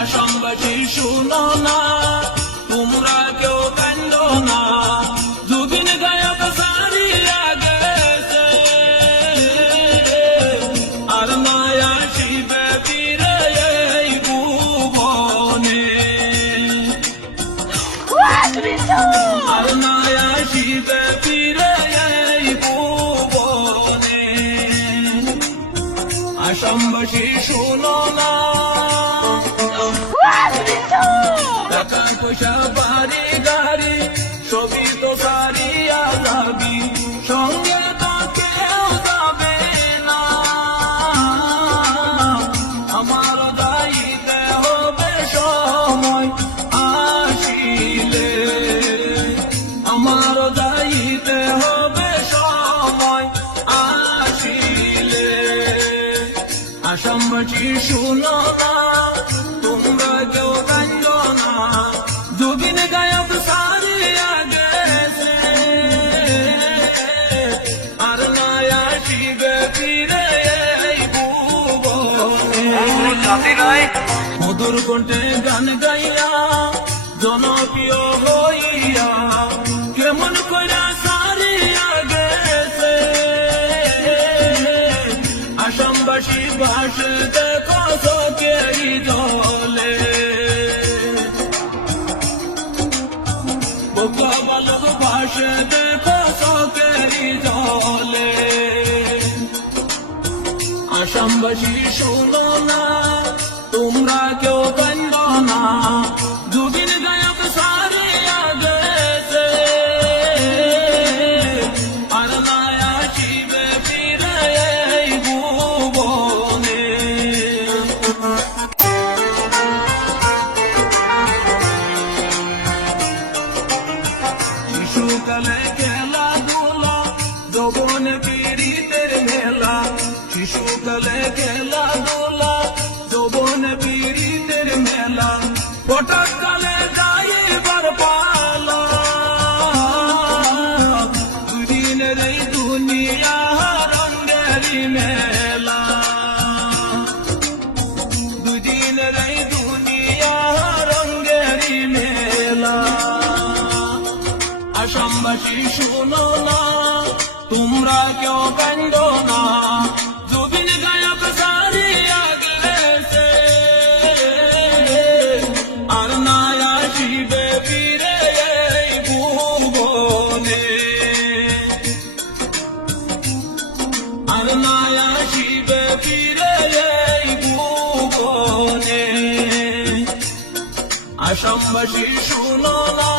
আসামবাসী শুনো না, তোমরা কেউ কান্দো না, জুবিন গায়ক সারিয়া গেছে, আর নয়া শিবে ফিরে এই ভুবনে, আর নয়া শিবে ফিরে এই ভুবনে। আসামবাসী শুনো না, টাকা পয়সা বাড়ি গাড়ি সবই তো সারিয়া যাবি, সঙ্গে তো কেউ যাবে না, আমার যাইতে হবে সময় আসিলে, আমার যাইতে হবে সময় আসিলে। আসামবাসী শুনো না, তোমরা কেউ কান্দো না, জুবিন গায়ক সারিয়া গেছে, আর নয়া শিবে ফিরে এই ভুবনে। মধুর কণ্ঠে গান গাইয়া জনপ্রিয় হইয়া কেমন কইরা সারিয়া গেছে, আসামবাসী ভাসে দেখো চোখের জলে, বোকা বালক ভাসে দেখো চোখের জলে। আসামবাসী শুনো না, তোমরা কেউ কান্দো না, জুবিন গায়ক সারিয়া গেছে, আর নয়া শিবে ফিরে এই ভুবনে। শিশুকালে খেলাধুলা, যৌবনে পীড়িতের মেলা, শিশুকালে খেলাধুলা, যৌবনে পীড়িতের মেলা, হঠাৎ কালে যাইবার পালা, দুদিনের এই দুনিয়া রঙ্গেরই মেলা, দুদিনের এই দুনিয়া রঙ্গেরই মেলা। আসামবাসী শুনো না, তোমরা কেউ কান্দো না, জুবিন গায়ক সারিয়া গেছে, আর নয়া শিবে ফিরে এই ভুবনে, আর নয়া শিবে ফিরে এই ভুবনে। আসামবাসী শুনো না।